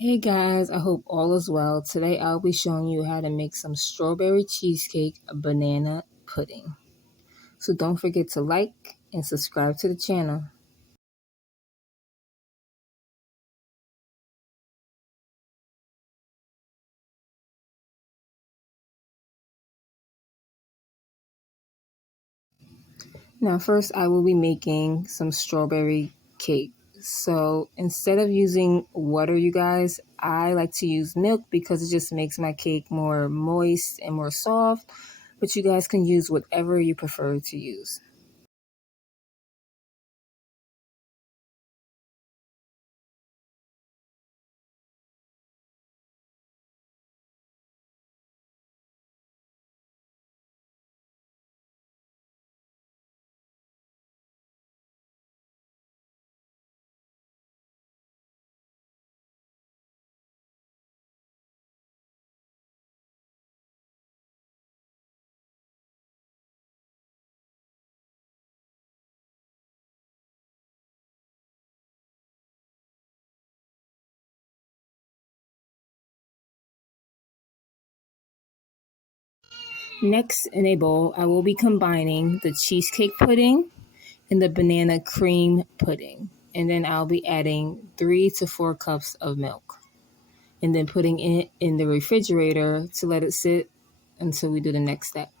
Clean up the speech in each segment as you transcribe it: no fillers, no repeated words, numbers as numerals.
Hey guys, I hope all is well. Today I'll be showing you how to make some strawberry cheesecake banana pudding. So don't forget to like and subscribe to the channel. Now first I will be making some strawberry cake. So instead of using water, you guys, I like to use milk because it just makes my cake more moist and more soft. But you guys can use whatever you prefer to use. Next, in a bowl, I will be combining the cheesecake pudding and the banana cream pudding. And then I'll be adding 3 to 4 cups of milk. And then putting it in the refrigerator to let it sit until we do the next step.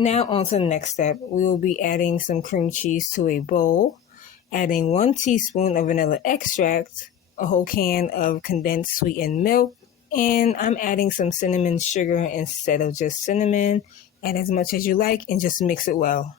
Now on to the next step. We will be adding some cream cheese to a bowl, adding 1 teaspoon of vanilla extract, a whole can of condensed sweetened milk, and I'm adding some cinnamon sugar instead of just cinnamon. Add as much as you like and just mix it well.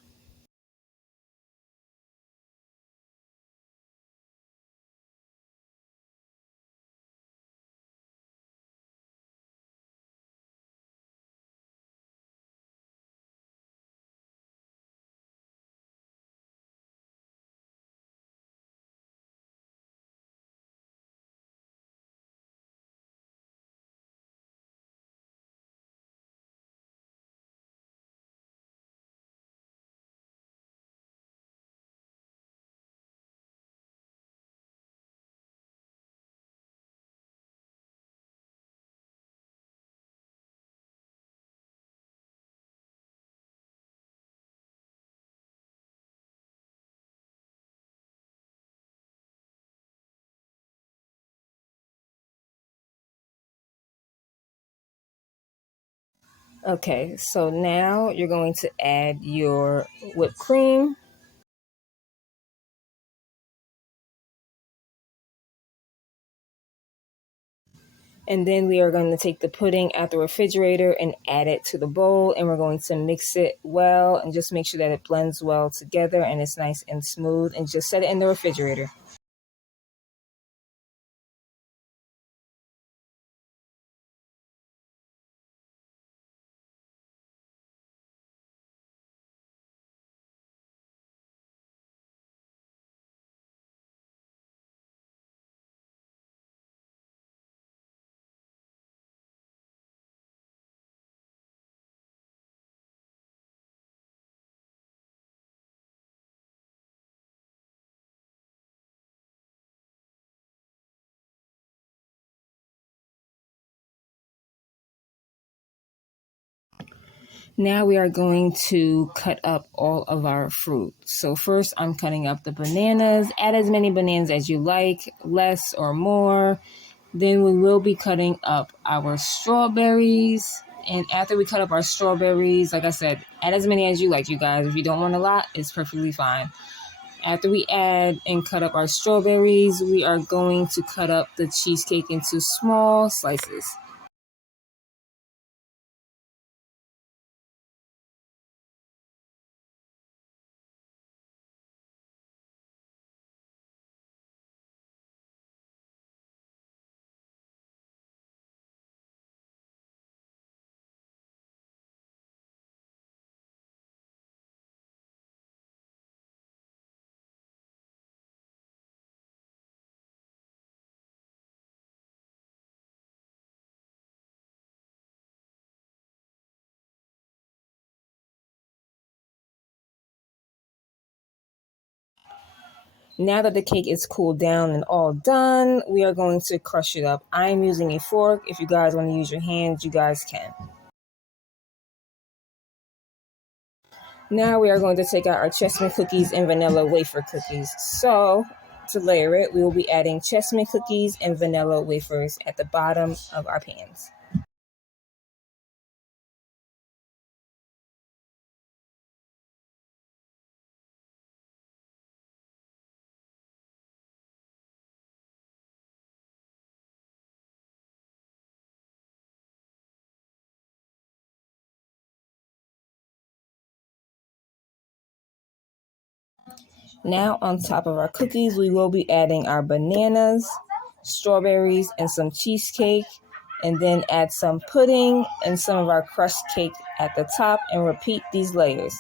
Okay, so now you're going to add your whipped cream. And then we are going to take the pudding out the refrigerator and add it to the bowl. And we're going to mix it well and just make sure that it blends well together and it's nice and smooth. And just set it in the refrigerator. Now we are going to cut up all of our fruit. So first I'm cutting up the bananas. Add as many bananas as you like, less or more. Then we will be cutting up our strawberries. And after we cut up our strawberries, like I said, add as many as you like, you guys. If you don't want a lot, it's perfectly fine. After we add and cut up our strawberries, we are going to cut up the cheesecake into small slices. Now that the cake is cooled down and all done, we are going to crush it up. I'm using a fork. If you guys want to use your hands, you guys can. Now we are going to take out our chestnut cookies and vanilla wafer cookies. So to layer it, we will be adding chestnut cookies and vanilla wafers at the bottom of our pans. Now on top of our cookies, we will be adding our bananas, strawberries, and some cheesecake, and then add some pudding and some of our crushed cake at the top and repeat these layers.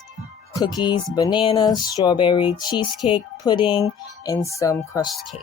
Cookies, bananas, strawberry, cheesecake, pudding, and some crushed cake.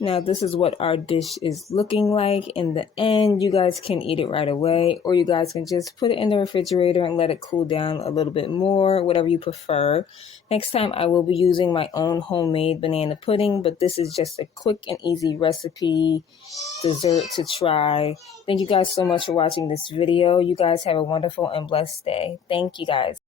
Now this is what our dish is looking like in the end. You guys can eat it right away, or you guys can just put it in the refrigerator and let it cool down a little bit more, whatever you prefer. Next time I will be using my own homemade banana pudding, but this is just a quick and easy recipe dessert to try. Thank you guys so much for watching this video. You guys have a wonderful and blessed day. Thank you guys.